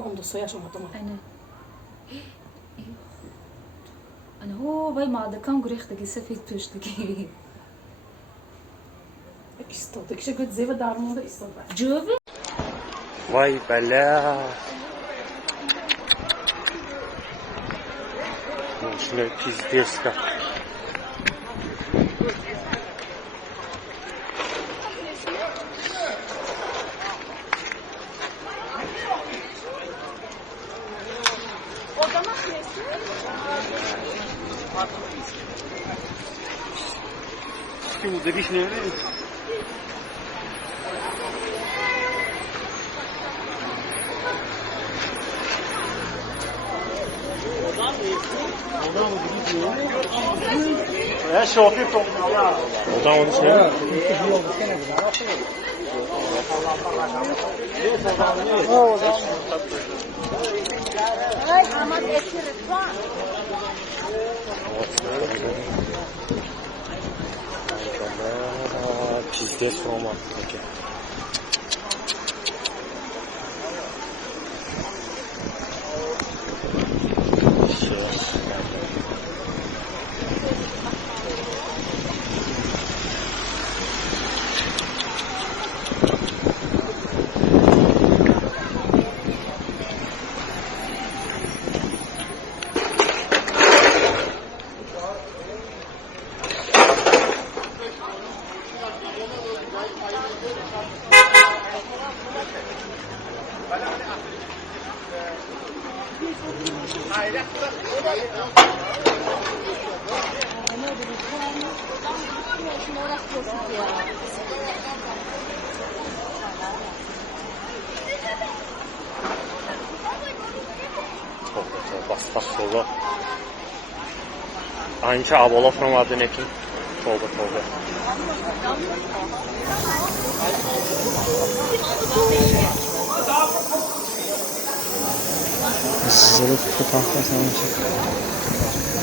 onda soyaş olmadı mı? أنا هو باي مع دكان قريختك سفيد بيشتكي İstedik. Şey göt zeve darmada istedik. جوبي Vay bela. Мощная пиздецка. Ты удавишь, наверное? Я шофер топлая. Oradan onu şey. Пиздец Рома. Astagfirullah. Aynı abola from nekin. Tövbe. Size de fotoğraf çek.